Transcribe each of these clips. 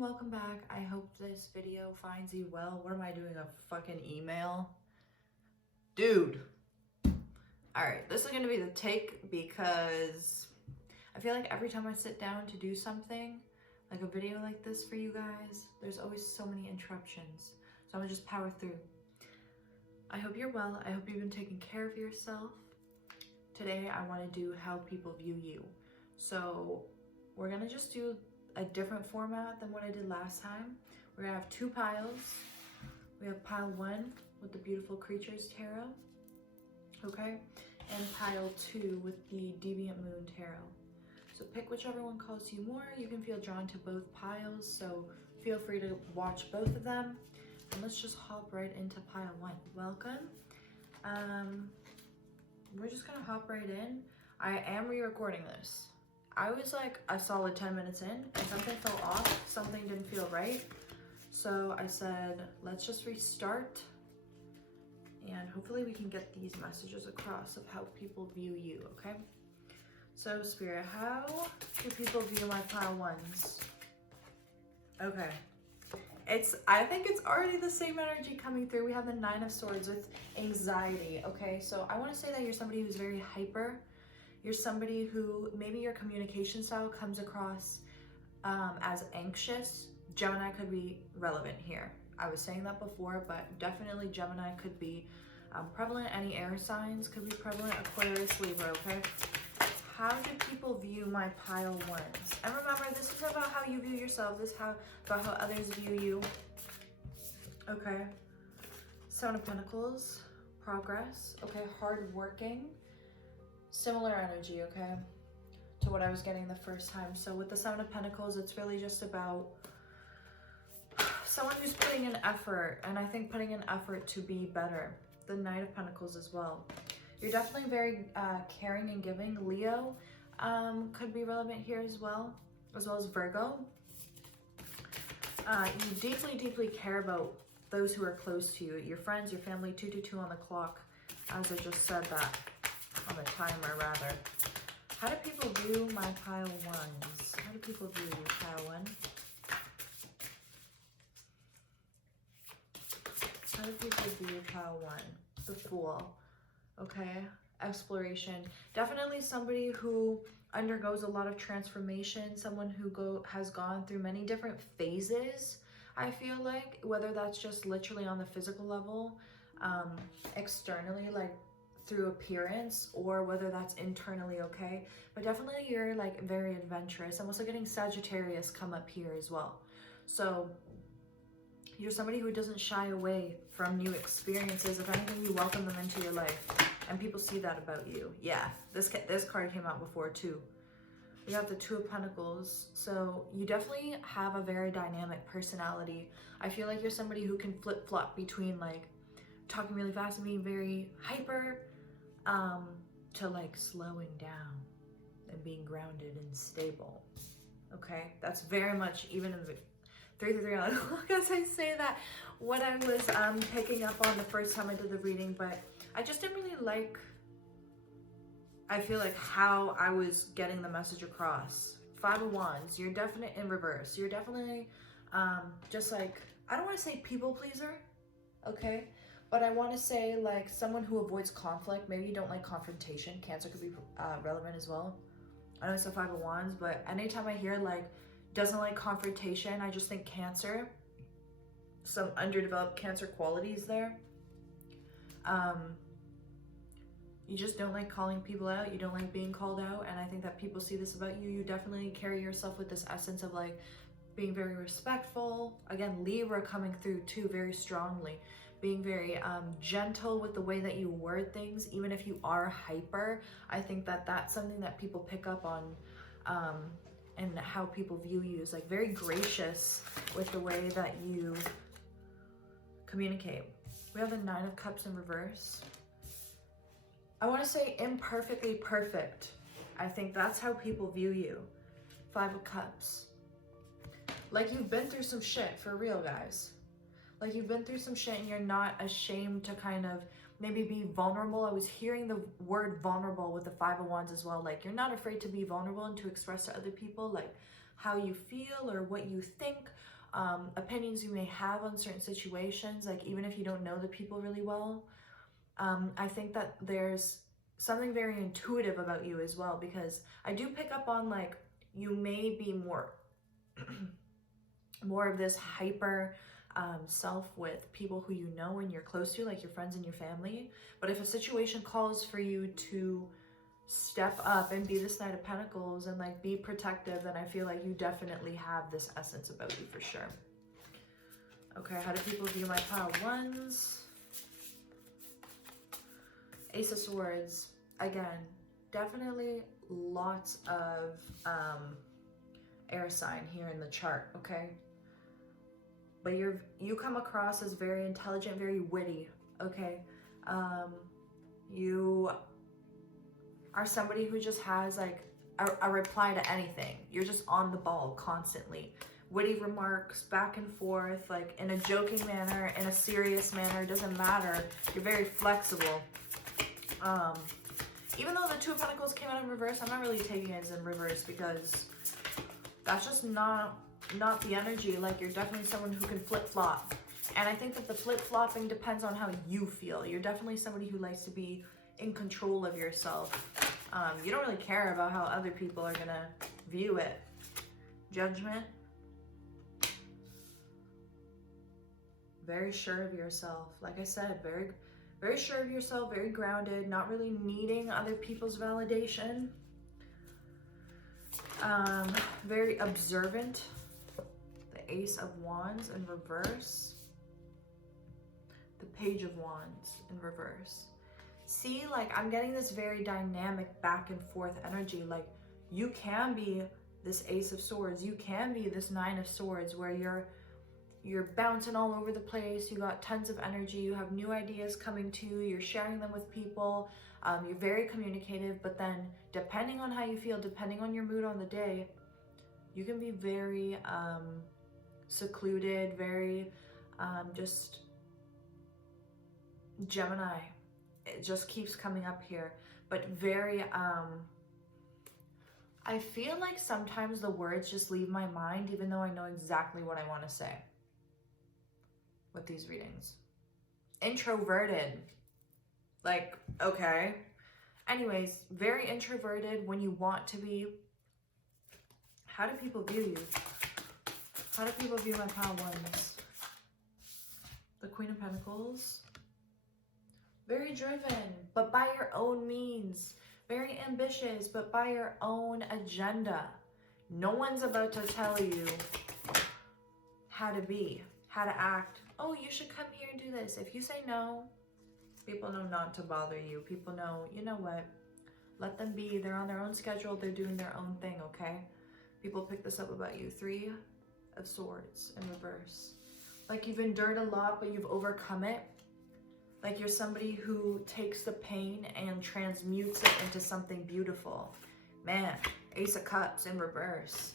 welcome back. I hope this video finds you well. What am I doing, a fucking email? Dude. Alright, this is gonna be the take because I feel like every time I sit down to do something, like a video like this for you guys, there's always so many interruptions. So I'm gonna just power through. I hope you're well. I hope you've been taking care of yourself. Today I want to do how people view you. So we're gonna just do a different format than what I did last time. We're gonna have two piles. We have pile 1 with the beautiful creatures tarot, okay, and pile 2 with the Deviant Moon tarot. So pick whichever one calls you more. You can feel drawn to both piles, so feel free to watch both of them. And let's just hop right into pile 1. Welcome. We're just gonna hop right in. I am re-recording this. I was like a solid 10 minutes in and something fell off, something didn't feel right. So I said, let's just restart and hopefully we can get these messages across of how people view you, okay? So Spirit, how do people view my pile 1s? Okay. I think it's already the same energy coming through. We have the 9 of Swords with anxiety, okay? So I want to say that you're somebody who's very hyper. You're somebody who maybe your communication style comes across as anxious. Gemini could be relevant here. I was saying that before, but definitely Gemini could be prevalent. Any air signs could be prevalent. Aquarius, Libra, okay? How do people view my pile 1s? And remember, this is about how you view yourself. This is about how others view you. Okay. Seven of Pentacles, progress. Okay, hardworking. Similar energy, okay, to what I was getting the first time. So with the Seven of Pentacles, it's really just about someone who's putting in effort, and I think putting in effort to be better. The Knight of Pentacles as well. You're definitely very caring and giving. Leo could be relevant here as well as Virgo. You deeply, deeply care about those who are close to you, your friends, your family. 222 on the clock, as I just said that. On the timer, rather. How do people view my pile 1s? How do people view you, pile 1? How do people view pile 1? The Fool. Okay. Exploration. Definitely somebody who undergoes a lot of transformation. Someone who has gone through many different phases, I feel like. Whether that's just literally on the physical level, externally, like through appearance, or whether that's internally, okay? But definitely you're like very adventurous. I'm also getting Sagittarius come up here as well. So you're somebody who doesn't shy away from new experiences. If anything, you welcome them into your life, and people see that about you. Yeah, this card came out before too. We have the Two of Pentacles. So you definitely have a very dynamic personality. I feel like you're somebody who can flip-flop between like talking really fast and being very hyper, to like slowing down and being grounded and stable. Okay, that's very much even in the 333 on the clock as I say that, what I was picking up on the first time I did the reading. But I just didn't really like, I feel like, how I was getting the message across. 5 of Wands, you're definitely in reverse. You're definitely just like, I don't want to say people pleaser, okay? But I want to say like someone who avoids conflict. Maybe you don't like confrontation. Cancer could be relevant as well. I know it's a 5 of Wands, but anytime I hear like doesn't like confrontation, I just think Cancer. Some underdeveloped Cancer qualities there. You just don't like calling people out. You don't like being called out. And I think that people see this about you. You definitely carry yourself with this essence of like being very respectful. Again, Libra coming through too very strongly. Being very gentle with the way that you word things, even if you are hyper. I think that that's something that people pick up on, and how people view you is like very gracious with the way that you communicate. We have the 9 of Cups in reverse. I want to say imperfectly perfect. I think that's how people view you. 5 of Cups. Like you've been through some shit, for real, guys. Like you've been through some shit and you're not ashamed to kind of maybe be vulnerable. I was hearing the word vulnerable with the 5 of Wands as well. Like you're not afraid to be vulnerable and to express to other people like how you feel or what you think, opinions you may have on certain situations, like even if you don't know the people really well. I think that there's something very intuitive about you as well, because I do pick up on like you may be more more of this hyper self with people who you know and you're close to, like your friends and your family. But if a situation calls for you to step up and be this Knight of Pentacles and like be protective, then I feel like you definitely have this essence about you for sure. Okay, how do people view my pile ones? Ace of Swords. Again, definitely lots of air sign here in the chart, okay? But you come across as very intelligent, very witty, okay? You are somebody who just has like a reply to anything. You're just on the ball constantly. Witty remarks back and forth, like in a joking manner, in a serious manner, doesn't matter. You're very flexible. Even though the Two of Pentacles came out in reverse, I'm not really taking it as in reverse because that's just not the energy. Like, you're definitely someone who can flip-flop. And I think that the flip-flopping depends on how you feel. You're definitely somebody who likes to be in control of yourself. You don't really care about how other people are gonna view it. Judgment. Very sure of yourself. Like I said, very sure of yourself, very grounded, not really needing other people's validation. Very observant. The Ace of Wands in reverse. The Page of Wands in reverse. See, like, I'm getting this very dynamic back and forth energy. Like, you can be this Ace of Swords. You can be this Nine of Swords where you're bouncing all over the place. You got tons of energy. You have new ideas coming to you. You're sharing them with people. You're very communicative, but then depending on how you feel, depending on your mood on the day, you can be very secluded, very just Gemini. It just keeps coming up here, but very I feel like sometimes the words just leave my mind even though I know exactly what I want to say with these readings. Introverted. Like, okay. Anyways, very introverted when you want to be. How do people view you? How do people view my pile ones? The Queen of Pentacles. Very driven, but by your own means. Very ambitious, but by your own agenda. No one's about to tell you how to be, how to act. Oh, you should come here and do this. If you say no, people know not to bother you. People know, you know what? Let them be. They're on their own schedule. They're doing their own thing, okay? People pick this up about you. Three of Swords in reverse. Like, you've endured a lot, but you've overcome it. Like, you're somebody who takes the pain and transmutes it into something beautiful. Man, Ace of Cups in reverse.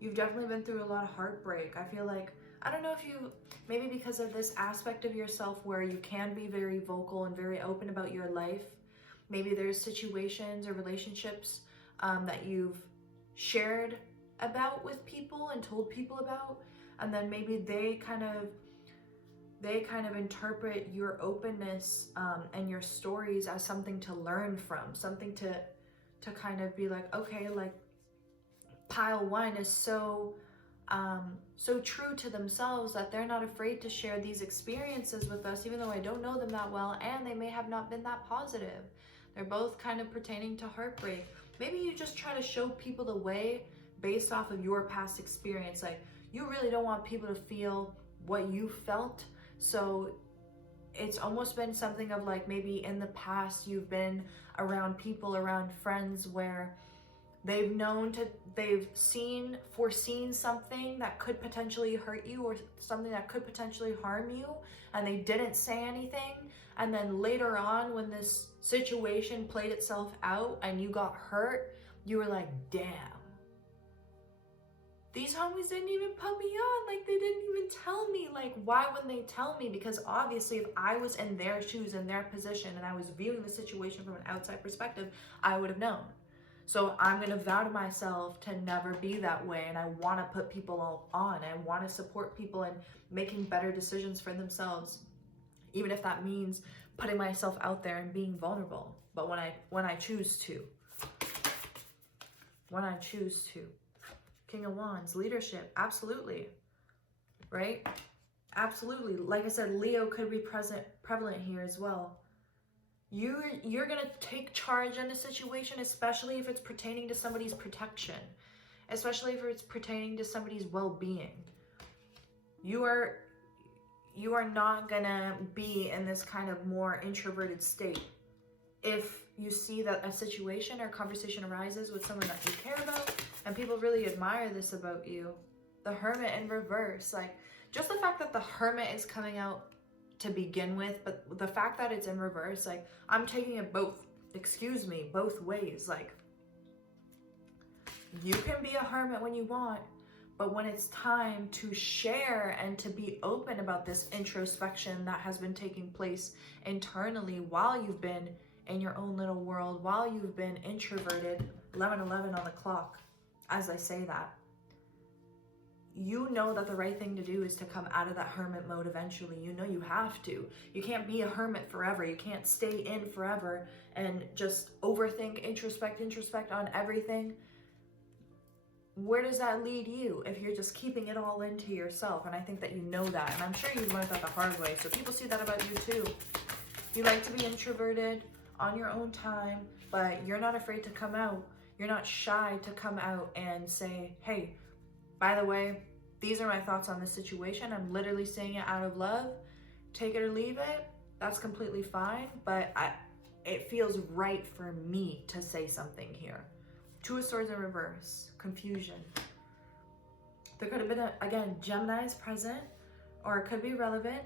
You've definitely been through a lot of heartbreak. I feel like, I don't know if you, maybe because of this aspect of yourself where you can be very vocal and very open about your life. Maybe there's situations or relationships that you've shared about with people and told people about. And then maybe they kind of interpret your openness and your stories as something to learn from, something to kind of be like, okay, like pile one is so true to themselves that they're not afraid to share these experiences with us, even though I don't know them that well, and they may have not been that positive. They're both kind of pertaining to heartbreak. Maybe you just try to show people the way based off of your past experience. Like, you really don't want people to feel what you felt. So it's almost been something of like, maybe in the past you've been around people, around friends where they've foreseen something that could potentially hurt you or something that could potentially harm you, and they didn't say anything. And then later on, when this situation played itself out and you got hurt, you were like, damn, these homies didn't even put me on. Like, they didn't even tell me. Like, why wouldn't they tell me? Because obviously if I was in their shoes, in their position, and I was viewing the situation from an outside perspective, I would have known. So I'm going to vow to myself to never be that way. And I want to put people on. I want to support people in making better decisions for themselves, even if that means putting myself out there and being vulnerable. But when I choose to. When I choose to. King of Wands, leadership, absolutely. Right? Absolutely. Like I said, Leo could be prevalent here as well. You're going to take charge in a situation, especially if it's pertaining to somebody's protection, especially if it's pertaining to somebody's well-being. You are not going to be in this kind of more introverted state. If you see that a situation or conversation arises with someone that you care about, and people really admire this about you, the Hermit in reverse, like just the fact that the Hermit is coming out to begin with, but the fact that it's in reverse, like I'm taking it both ways. Like you can be a hermit when you want, but when it's time to share and to be open about this introspection that has been taking place internally while you've been in your own little world, while you've been introverted, 11:11 on the clock, as I say that, you know that the right thing to do is to come out of that hermit mode eventually. You know you have to. You can't be a hermit forever. You can't stay in forever and just overthink, introspect on everything. Where does that lead you if you're just keeping it all into yourself? And I think that you know that. And I'm sure you learned that the hard way. So people see that about you too. You like to be introverted on your own time, but you're not afraid to come out. You're not shy to come out and say, hey, by the way, these are my thoughts on this situation. I'm literally saying it out of love. Take it or leave it. That's completely fine. But it feels right for me to say something here. Two of Swords in reverse. Confusion. There could have been, again, Gemini is present, or it could be relevant,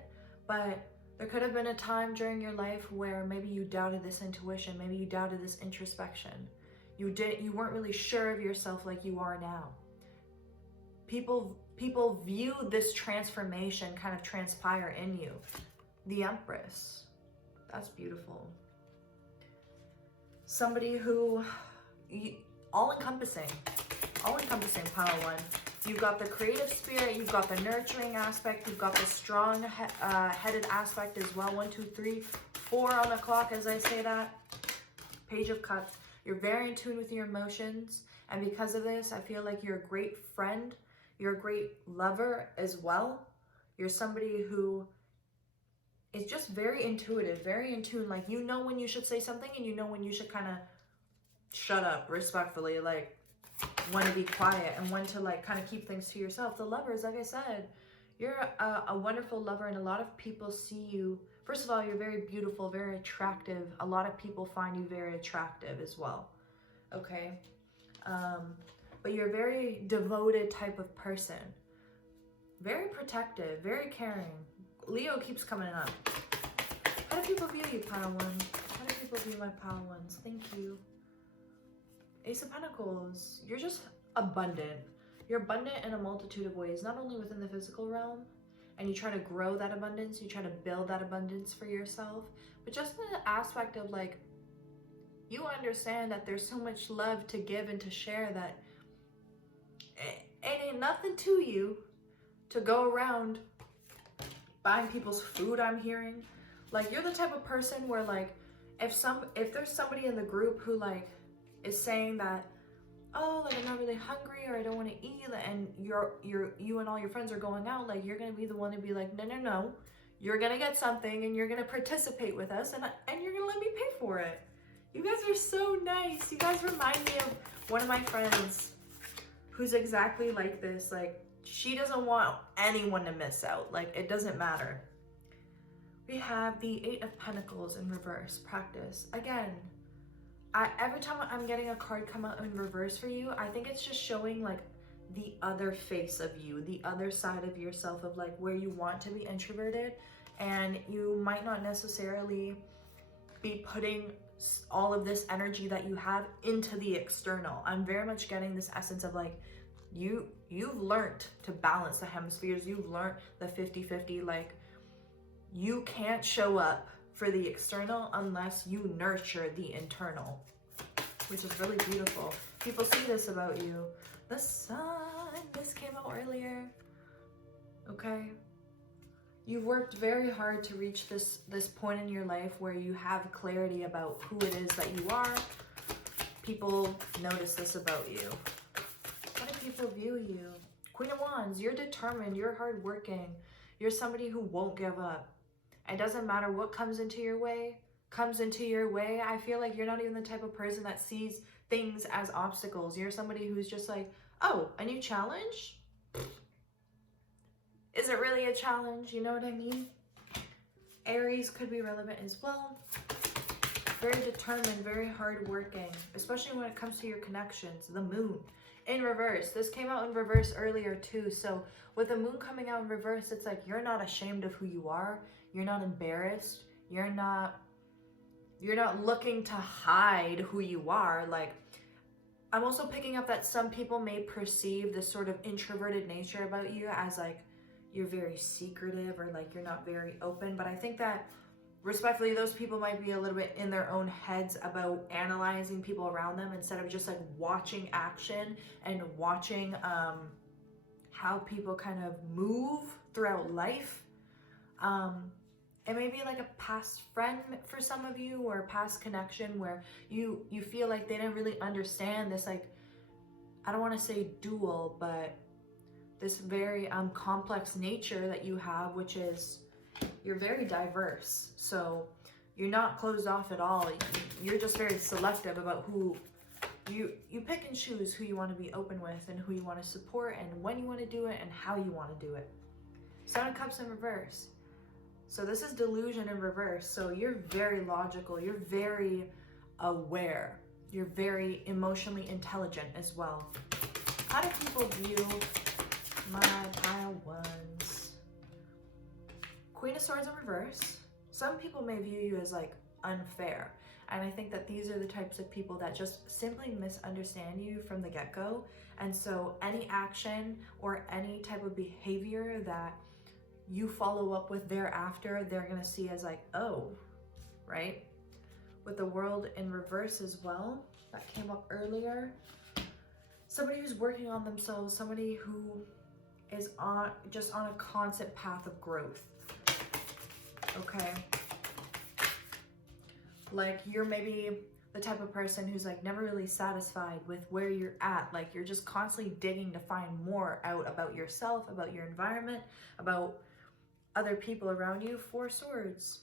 but there could have been a time during your life where maybe you doubted this intuition. Maybe you doubted this introspection. You weren't really sure of yourself like you are now. People view this transformation kind of transpire in you. The Empress. That's beautiful. Somebody who, all-encompassing pile one. You've got the creative spirit, you've got the nurturing aspect, you've got the strong headed aspect as well. 1, 2, 3, 4 on the clock as I say that. Page of Cups. You're very in tune with your emotions. And because of this, I feel like you're a great friend. You're a great lover as well. You're somebody who is just very intuitive, very in tune. Like, you know when you should say something and you know when you should kind of shut up respectfully, like when to be quiet and when to like kind of keep things to yourself. The Lovers, like I said, you're a wonderful lover, and a lot of people see you. First of all, you're very beautiful, very attractive. A lot of people find you very attractive as well. Okay. But you're a very devoted type of person. Very protective, very caring. Leo keeps coming up. How do people view you, pile one? How do people view my pile ones? Thank you. Ace of Pentacles. You're just abundant. You're abundant in a multitude of ways, not only within the physical realm, and you try to grow that abundance, you try to build that abundance for yourself, but just in the aspect of like, you understand that there's so much love to give and to share that it ain't nothing to you to go around buying people's food, I'm hearing. Like, you're the type of person where like, if there's somebody in the group who like is saying that, oh, like I'm not really hungry or I don't want to eat, and you and all your friends are going out, like you're gonna be the one to be like, no, you're gonna get something and you're gonna participate with us and you're gonna let me pay for it. You guys are so nice. You guys remind me of one of my friends who's exactly like this. Like, she doesn't want anyone to miss out. Like, it doesn't matter. We have the Eight of Pentacles in reverse. Practice. Again, every time I'm getting a card come out in reverse for you, I think it's just showing like the other face of you, the other side of yourself, of like where you want to be introverted, and you might not necessarily be putting all of this energy that you have into the external. I'm very much getting this essence of like, you've learned to balance the hemispheres. You've learned the 50-50. Like, you can't show up for the external unless you nurture the internal. which is really beautiful. People see this about you. The Sun, this came out earlier. Okay. You've worked very hard to reach this point in your life where you have clarity about who it is that you are. People notice this about you. How do people view you? Queen of Wands, you're determined, you're hardworking. You're somebody who won't give up. It doesn't matter what comes into your way. I feel like you're not even the type of person that sees things as obstacles. You're somebody who's just like, oh, a new challenge? Is it really a challenge? You know what I mean? Aries could be relevant as well. Very determined, very hardworking, especially when it comes to your connections. The Moon in reverse. This came out in reverse earlier too. So with the Moon coming out in reverse, it's like you're not ashamed of who you are. You're not embarrassed. You're not looking to hide who you are. Like, I'm also picking up that some people may perceive this sort of introverted nature about you as like you're very secretive or like you're not very open. But I think that respectfully, those people might be a little bit in their own heads about analyzing people around them instead of just like watching action and watching how people kind of move throughout life. It may be like a past friend for some of you, or a past connection where you feel like they didn't really understand this, like, I don't want to say dual, but this very complex nature that you have, which is you're very diverse. So you're not closed off at all. You're just very selective about who you pick and choose who you want to be open with and who you want to support and when you want to do it and how you want to do it. Seven of Cups in reverse. So this is delusion in reverse. So you're very logical. You're very aware. You're very emotionally intelligent as well. How do people view my pile ones? Queen of Swords in reverse. Some people may view you as like unfair. And I think that these are the types of people that just simply misunderstand you from the get-go. And so any action or any type of behavior that you follow up with thereafter, they're gonna see as like, oh, right? With the World in reverse as well, that came up earlier. Somebody who's working on themselves, somebody who is just on a constant path of growth. Okay. Like you're maybe the type of person who's like never really satisfied with where you're at. Like you're just constantly digging to find more out about yourself, about your environment, about other people around you. Four Swords.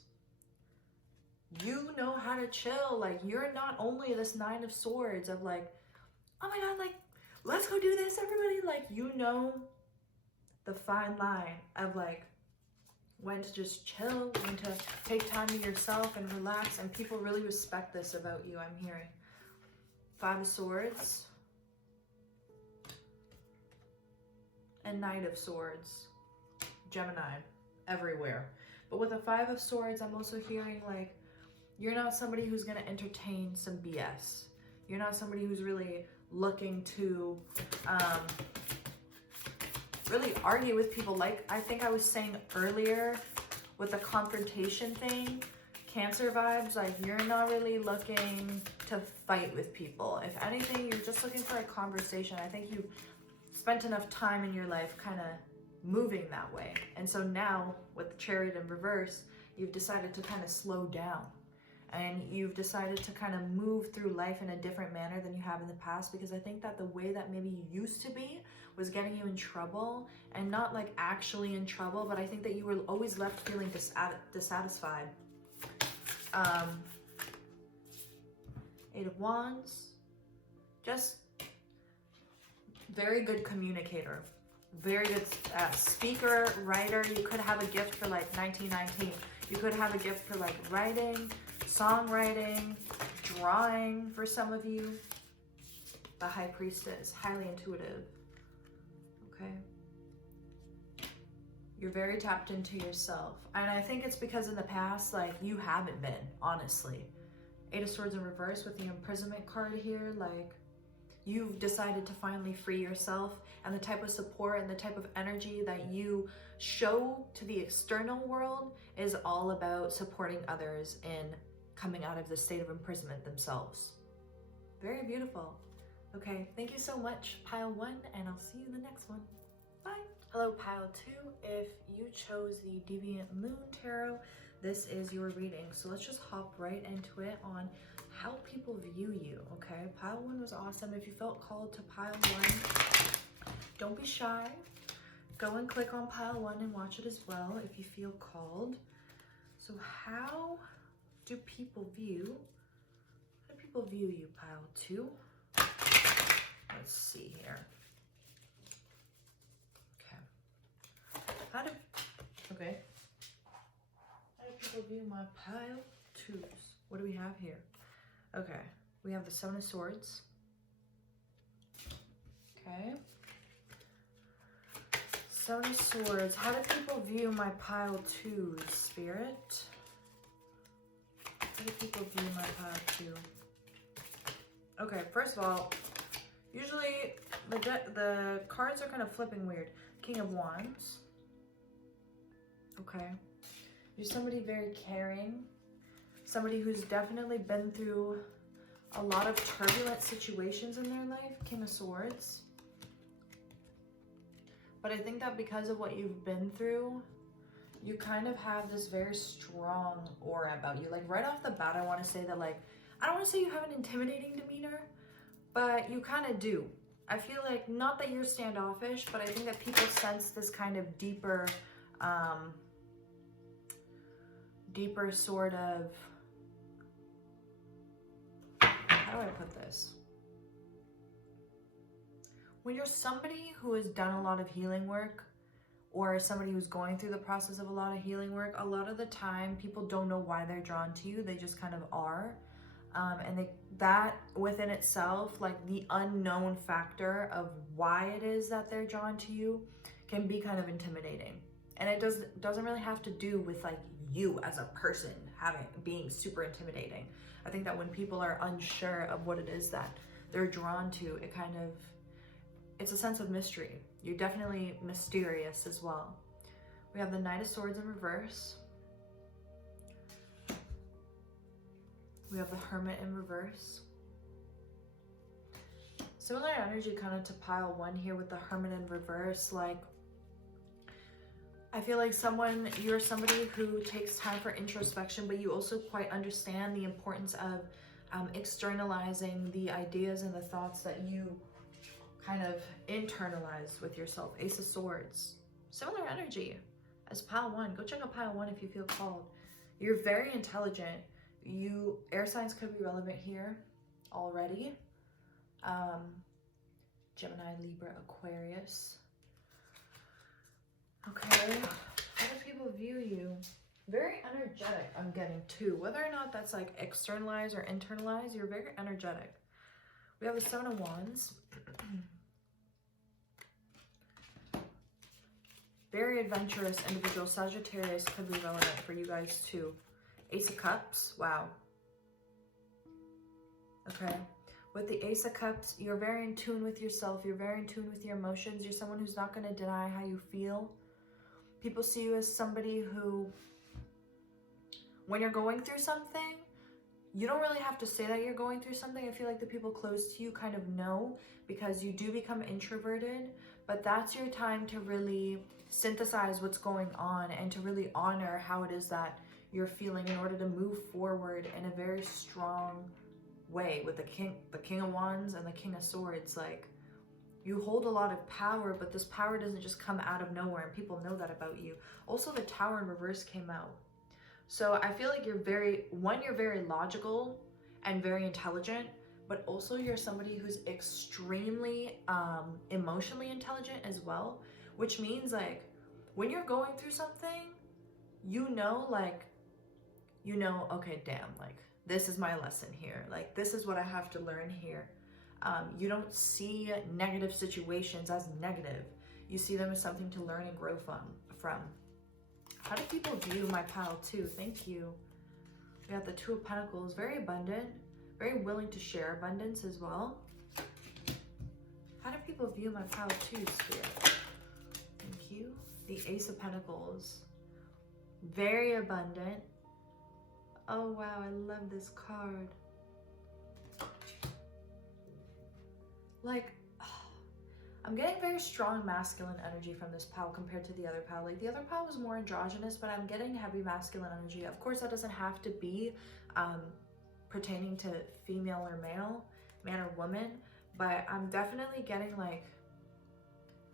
You know how to chill. Like you're not only this Nine of Swords of like, oh my God, like let's go do this, everybody. Like you know the fine line of like when to just chill, when to take time to yourself and relax, and people really respect this about you, I'm hearing. Five of Swords and Knight of Swords. Gemini, everywhere. But with a Five of Swords, I'm also hearing like you're not somebody who's going to entertain some BS. You're not somebody who's really looking to really argue with people. Like I think I was saying earlier with the confrontation thing, Cancer vibes, like you're not really looking to fight with people. If anything, you're just looking for a conversation. I think you spent enough time in your life kind of moving that way. And so now with the Chariot in reverse, you've decided to kind of slow down. And you've decided to kind of move through life in a different manner than you have in the past, because I think that the way that maybe you used to be was getting you in trouble, and not like actually in trouble, but I think that you were always left feeling dissatisfied. Eight of Wands, just very good communicator, very good speaker, writer. You could have a gift for like 1919. You could have a gift for like writing, songwriting, drawing for some of you. The High Priestess, highly intuitive. Okay. You're very tapped into yourself. And I think it's because in the past, like, you haven't been, honestly. Eight of Swords in reverse with the Imprisonment card here, like, you've decided to finally free yourself, and the type of support and the type of energy that you show to the external world is all about supporting others in coming out of the state of imprisonment themselves. Very beautiful. Okay, thank you so much, pile 1, and I'll see you in the next one. Bye. Hello, pile 2. If you chose the Deviant Moon Tarot, this is your reading. So let's just hop right into it on how people view you, okay? Pile 1 was awesome. If you felt called to pile 1, don't be shy. Go and click on pile 1 and watch it as well if you feel called. So how do people view you, pile 2? Let's see here. How do people view my pile 2s? What do we have here? Okay, we have the Seven of Swords. Okay. Seven of Swords. How do people view my pile 2s, Spirit? How do people view my pile 2? Okay, first of all, usually the cards are kind of flipping weird. King of Wands. Okay. You're somebody very caring. Somebody who's definitely been through a lot of turbulent situations in their life. King of Swords. But I think that because of what you've been through, you kind of have this very strong aura about you. Like right off the bat, I want to say that, like, I don't want to say you have an intimidating demeanor, but you kind of do. I feel like, not that you're standoffish, but I think that people sense this kind of deeper sort of, how do I put this? When you're somebody who has done a lot of healing work, or somebody who's going through the process of a lot of healing work, a lot of the time people don't know why they're drawn to you. They just kind of are. And that within itself, like the unknown factor of why it is that they're drawn to you, can be kind of intimidating. And it doesn't really have to do with like you as a person being super intimidating. I think that when people are unsure of what it is that they're drawn to, it's a sense of mystery. You're definitely mysterious as well. We have the Knight of Swords in reverse. We have the Hermit in reverse. Similar energy kind of to pile 1 here with the Hermit in reverse. Like, I feel like you're somebody who takes time for introspection, but you also quite understand the importance of externalizing the ideas and the thoughts that you kind of internalize with yourself. Ace of Swords. Similar energy as pile 1. Go check out pile 1 if you feel called. You're very intelligent. Air signs could be relevant here already. Gemini, Libra, Aquarius. Okay, how do people view you? Very energetic, I'm getting too. Whether or not that's like externalized or internalized, you're very energetic. We have the Seven of Wands. Very adventurous individual. Sagittarius could be relevant for you guys too. Ace of Cups. Wow. Okay. With the Ace of Cups, you're very in tune with yourself. You're very in tune with your emotions. You're someone who's not going to deny how you feel. People see you as somebody who, when you're going through something, you don't really have to say that you're going through something. I feel like the people close to you kind of know, because you do become introverted, but that's your time to really synthesize what's going on and to really honor how it is that you're feeling in order to move forward in a very strong way. With the King of Wands and the King of Swords, like, you hold a lot of power, but this power doesn't just come out of nowhere, and people know that about you. Also, the Tower in reverse came out. So I feel like you're very logical and very intelligent, but also you're somebody who's extremely emotionally intelligent as well, which means like when you're going through something, okay, damn, like this is my lesson here. Like this is what I have to learn here. You don't see negative situations as negative. You see them as something to learn and grow from. How do people view my pile 2? Thank you. We have the Two of Pentacles, very abundant, very willing to share abundance as well. How do people view my pile 2, Spirit? Thank you. The Ace of Pentacles, very abundant. Oh wow, I love this card. like, I'm getting very strong masculine energy from this pal compared to the other pal. Like the other pal was more androgynous, but I'm getting heavy masculine energy. Of course, that doesn't have to be pertaining to female or male, man or woman, but I'm definitely getting like,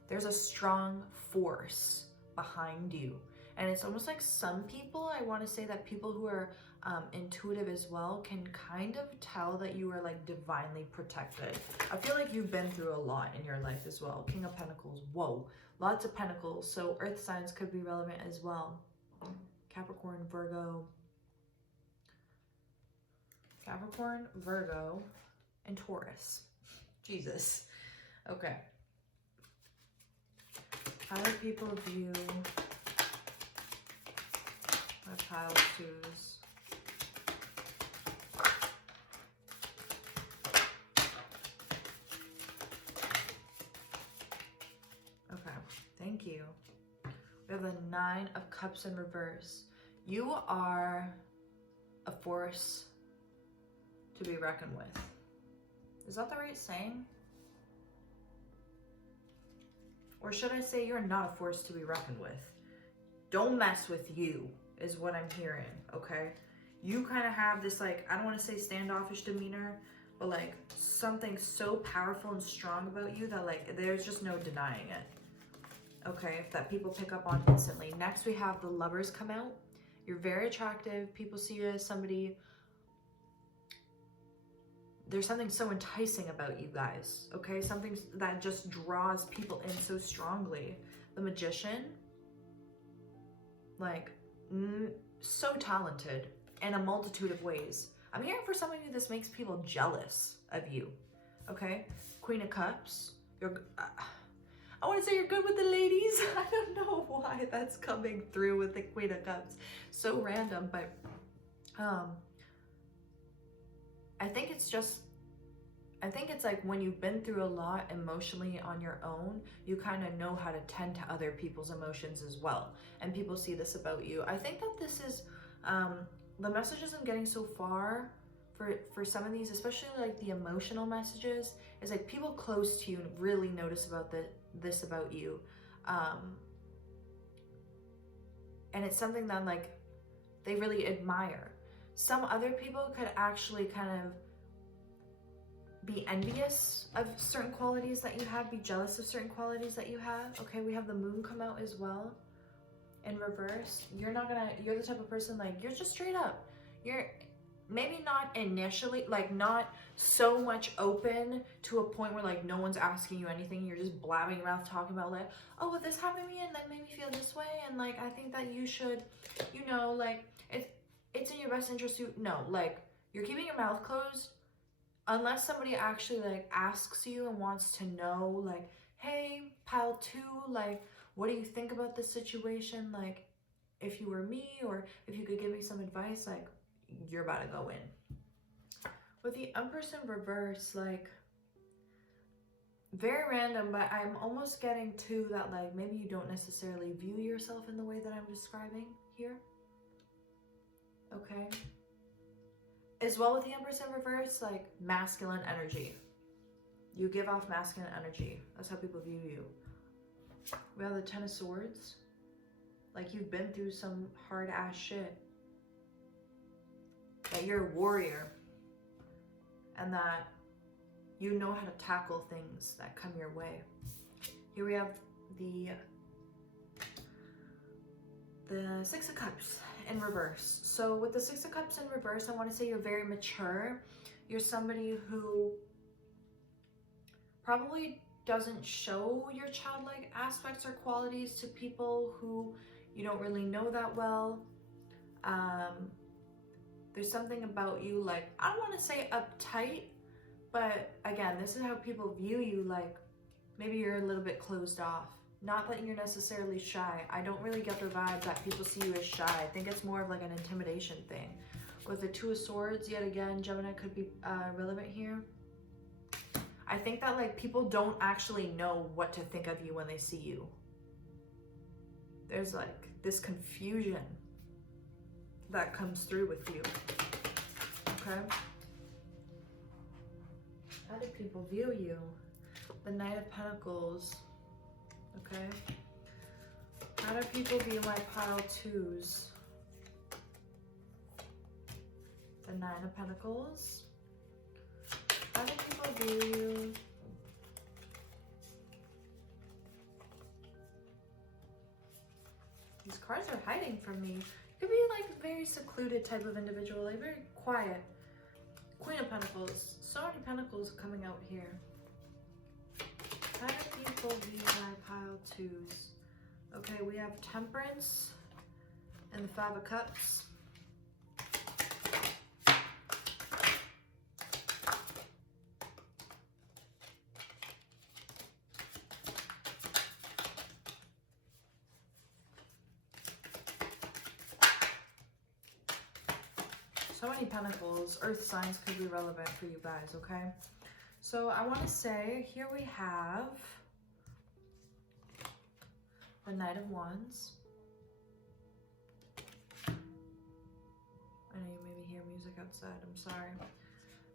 there's a strong force behind you. And it's almost like some people, I want to say that people who are intuitive as well can kind of tell that you are like divinely protected. I feel like you've been through a lot in your life as well. King of Pentacles, whoa, lots of pentacles. So earth signs could be relevant as well. Capricorn, Virgo, and Taurus. Jesus. Okay. How do people view my pile twos? Okay, thank you. We have the 9 of Cups in reverse. You are a force to be reckoned with. Is that the right saying? Or should I say you're not a force to be reckoned with? Don't mess with you, is what I'm hearing, okay? You kind of have this, like, I don't want to say standoffish demeanor, but like something so powerful and strong about you that like there's just no denying it, okay? That people pick up on instantly. Next, we have the Lovers come out. You're very attractive. People see you as somebody, there's something so enticing about you guys, okay? Something that just draws people in so strongly. The Magician, like, so talented in a multitude of ways. I'm hearing for some of you, this makes people jealous of you, okay? Queen of Cups, you're, I want to say you're good with the ladies. I don't know why that's coming through with the Queen of Cups. So random, but I think it's like when you've been through a lot emotionally on your own, you kind of know how to tend to other people's emotions as well. And people see this about you. I think that this is, the messages I'm getting so far for some of these, especially like the emotional messages, is like people close to you really notice about this about you. And it's something that like they really admire. Some other people could actually kind of be envious of certain qualities that you have, be jealous of certain qualities that you have. Okay, we have the Moon come out as well in reverse. You're the type of person, like, you're just straight up. You're maybe not initially, like, not so much open to a point where like no one's asking you anything. You're just blabbing your mouth talking about like, oh, well, this happened to me and that made me feel this way, and like I think that you should, you know, like it's in your best interest to, no, like you're keeping your mouth closed unless somebody actually like asks you and wants to know, like, hey, pal 2, like, what do you think about this situation? Like, if you were me, or if you could give me some advice, like, you're about to go in. With the Empress in reverse, like, very random, but I'm almost getting to that, like, maybe you don't necessarily view yourself in the way that I'm describing here. Okay. As well with the Empress in reverse, like, masculine energy. You give off masculine energy. That's how people view you. We have the 10 of Swords. Like, you've been through some hard ass shit. That you're a warrior. And that you know how to tackle things that come your way. Here we have the 6 of Cups in reverse. So with the 6 of Cups in reverse, I want to say you're very mature. You're somebody who probably doesn't show your childlike aspects or qualities to people who you don't really know that well. There's something about you, like, I don't want to say uptight, but again, this is how people view you, like, maybe you're a little bit closed off. Not that you're necessarily shy. I don't really get the vibe that people see you as shy. I think it's more of like an intimidation thing. With the 2 of Swords, yet again, Gemini could be relevant here. I think that like people don't actually know what to think of you when they see you. There's like this confusion that comes through with you. Okay? How do people view you? the Knight of Pentacles. Okay. How do people view my pile 2s? The Nine of Pentacles. How do people view you? These cards are hiding from me. Could be like a very secluded type of individual, like very quiet. Queen of Pentacles. So many pentacles coming out here. How do people view my pile 2s? Okay, we have Temperance and the Five of Cups. So many pentacles. Earth signs could be relevant for you guys, okay? So I want to say, here we have the Knight of Wands. I know you maybe hear music outside, I'm sorry.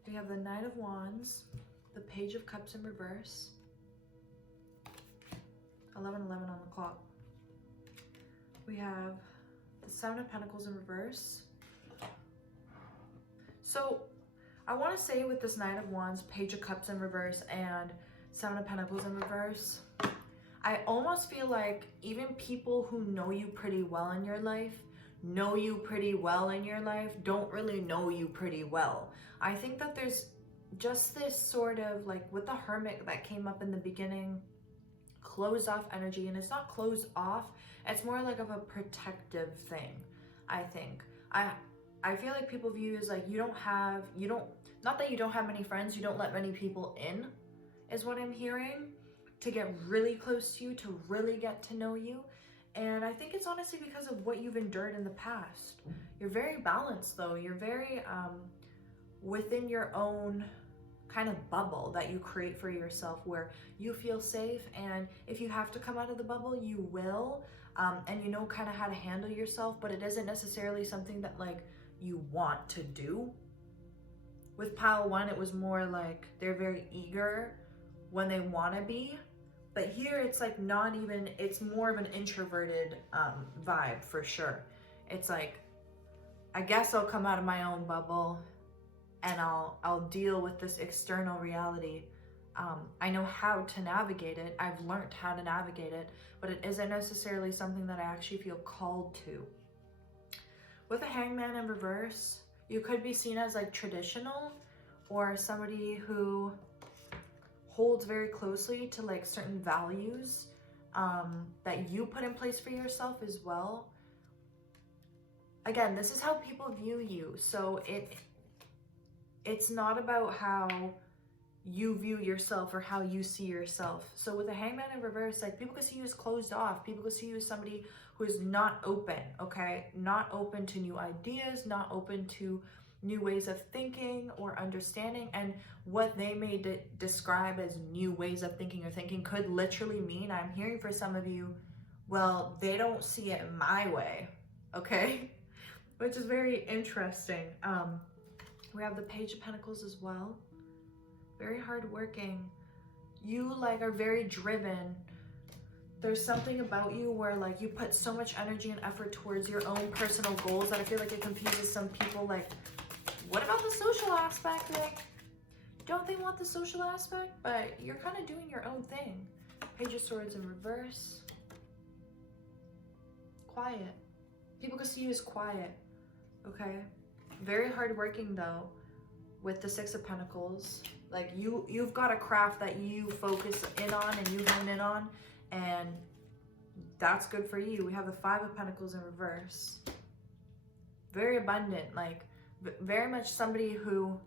We have the Knight of Wands, the Page of Cups in reverse, 11:11 on the clock. We have the Seven of Pentacles in reverse. So I want to say with this Knight of Wands, Page of Cups in reverse, and Seven of Pentacles in reverse, I almost feel like even people who know you pretty well in your life, don't really know you pretty well. I think that there's just this sort of like with the Hermit that came up in the beginning, closed off energy, and it's not closed off, it's more like of a protective thing, I think. I feel like people view you as like not that you don't have many friends, you don't let many people in, is what I'm hearing, to get really close to you, to really get to know you. And I think it's honestly because of what you've endured in the past. You're very balanced though. You're very within your own kind of bubble that you create for yourself where you feel safe, and if you have to come out of the bubble, you will. And you know kind of how to handle yourself, but it isn't necessarily something that like you want to do. With pile 1, it was more like they're very eager when they want to be, but here it's like not even, it's more of an introverted vibe for sure. It's like, I guess I'll come out of my own bubble and I'll deal with this external reality. I know how to navigate it. I've learned how to navigate it, but it isn't necessarily something that I actually feel called to. With a Hangman in reverse, you could be seen as like traditional, or somebody who holds very closely to like certain values that you put in place for yourself as well. Again, this is how people view you. So it's not about how you view yourself or how you see yourself. So with a Hangman in reverse, like people could see you as closed off. People could see you as somebody who is not open, okay? Not open to new ideas, not open to new ways of thinking or understanding. And what they may describe as new ways of thinking or thinking could literally mean, I'm hearing for some of you, well, they don't see it my way, okay? Which is very interesting. We have the Page of Pentacles as well. Very hardworking. You like are very driven. There's something about you where like you put so much energy and effort towards your own personal goals that I feel like it confuses some people. Like, what about the social aspect? Like, don't they want the social aspect? But you're kind of doing your own thing. Page of Swords in reverse. Quiet. People can see you as quiet. Okay. Very hardworking though. With the Six of Pentacles. Like you've got a craft that you focus in on and you hone in on, and that's good for you. We have the Five of Pentacles in reverse. Very abundant, like very much somebody who,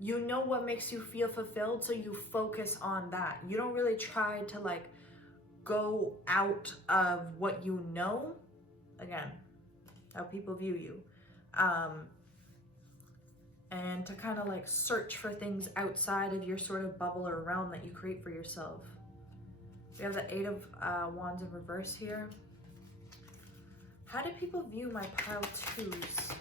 you know what makes you feel fulfilled, so you focus on that. You don't really try to like go out of what you know. Again, how people view you. And to kind of like search for things outside of your sort of bubble or realm that you create for yourself. We have the Eight of Wands in reverse here. How do people view my pile 2s?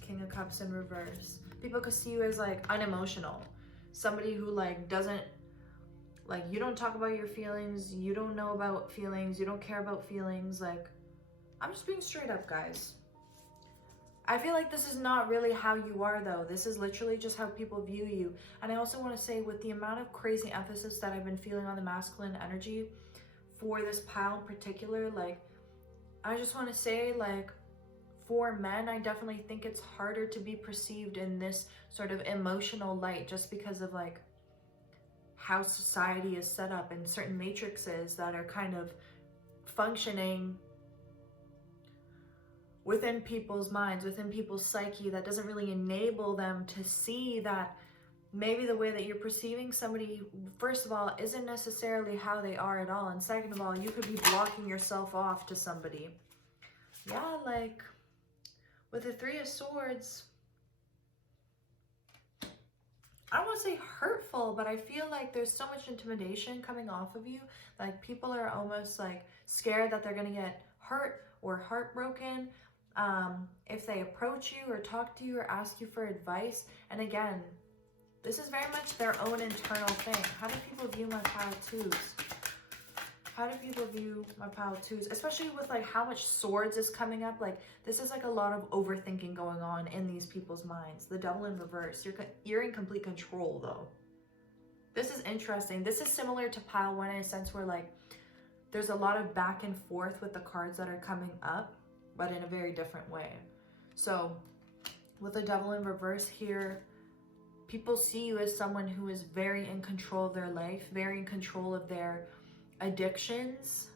King of Cups in reverse. People could see you as like unemotional. somebody who like doesn't, like, you don't talk about your feelings, you don't know about feelings, you don't care about feelings. Like, I'm just being straight up, guys. I feel like this is not really how you are, though. This is literally just how people view you. And I also want to say, with the amount of crazy emphasis that I've been feeling on the masculine energy for this pile in particular, like, I just want to say, like, for men, I definitely think it's harder to be perceived in this sort of emotional light, just because of like how society is set up and certain matrices that are kind of functioning within people's minds, within people's psyche, that doesn't really enable them to see that maybe the way that you're perceiving somebody, first of all, isn't necessarily how they are at all. And second of all, you could be blocking yourself off to somebody. Yeah, like with the Three of Swords, I don't want to say hurtful, but I feel like there's so much intimidation coming off of you. Like, people are almost like scared that they're going to get hurt or heartbroken if they approach you or talk to you or ask you for advice. And again, this is very much their own internal thing. How do people view my pile twos? How do people view my pile twos? Especially with like how much swords is coming up. Like, this is like a lot of overthinking going on in these people's minds. The Devil in reverse. You're in complete control, though. This is interesting. This is similar to pile one in a sense where like there's a lot of back and forth with the cards that are coming up, but in a very different way. So with the Devil in reverse here, people see you as someone who is very in control of their life, very in control of their addictions.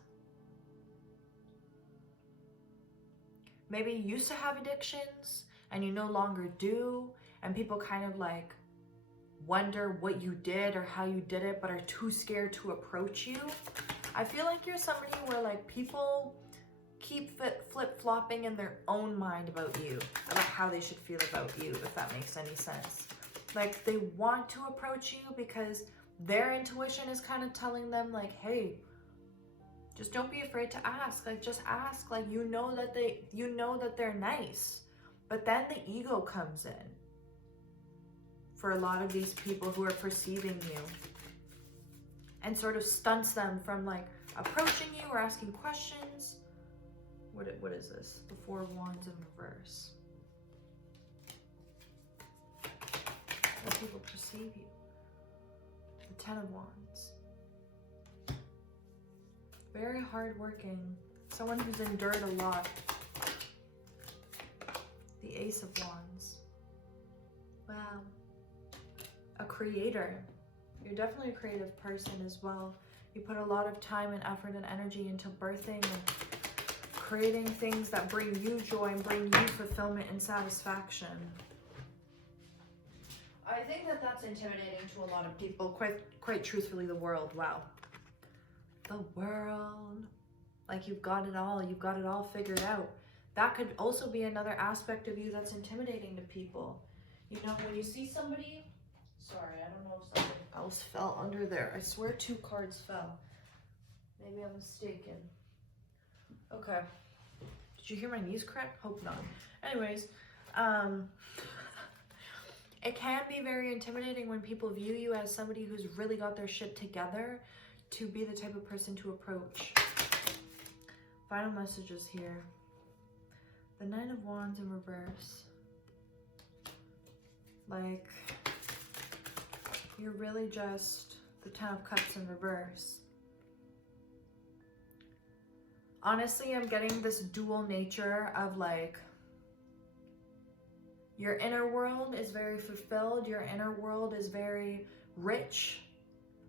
Maybe you used to have addictions and you no longer do, and people kind of like wonder what you did or how you did it, but are too scared to approach you. I feel like you're somebody where like people keep flip-flopping in their own mind about you, about how they should feel about you, if that makes any sense. Like, they want to approach you because their intuition is kind of telling them like, hey, just don't be afraid to ask. Like, just ask. Like, you know that they're nice. But then the ego comes in for a lot of these people who are perceiving you and sort of stunts them from like approaching you or asking questions. What is this? The Four of Wands in reverse. How people perceive you. The Ten of Wands. Very hardworking. Someone who's endured a lot. The Ace of Wands. Wow. A creator. You're definitely a creative person as well. You put a lot of time and effort and energy into birthing and creating things that bring you joy and bring you fulfillment and satisfaction. I think that that's intimidating to a lot of people. Quite truthfully, the world. Wow. The world. Like, you've got it all. You've got it all figured out. That could also be another aspect of you that's intimidating to people. You know, when you see somebody... Sorry, I don't know if something else fell under there. I swear 2 cards fell. Maybe I'm mistaken. Okay. Did you hear my knees crack? Hope not. Anyways, it can be very intimidating when people view you as somebody who's really got their shit together to be the type of person to approach. Final messages here. The Nine of Wands in reverse. Like, you're really just the Ten of Cups in reverse. Honestly, I'm getting this dual nature of like, your inner world is very fulfilled, your inner world is very rich,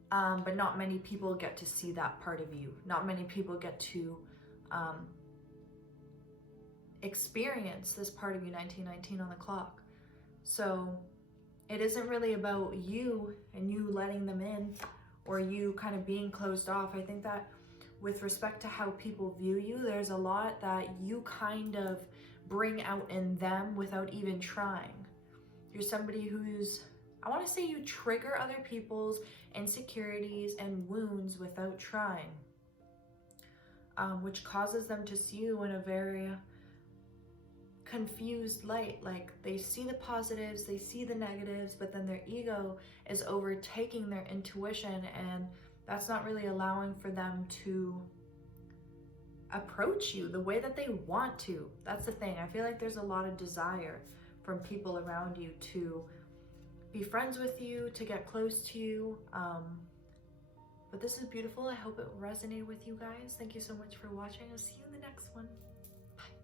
but not many people get to see that part of you. Not many people get to experience this part of you, 1919 on the clock. So it isn't really about you and you letting them in or you kind of being closed off. I think that with respect to how people view you, there's a lot that you kind of bring out in them without even trying. You're somebody who's, I want to say, you trigger other people's insecurities and wounds without trying, which causes them to see you in a very confused light. Like they see the positives, they see the negatives, but then their ego is overtaking their intuition, and that's not really allowing for them to approach you the way that they want to. That's the thing. I feel like there's a lot of desire from people around you to be friends with you, to get close to you. But this is beautiful. I hope it resonated with you guys. Thank you so much for watching. I'll see you in the next one.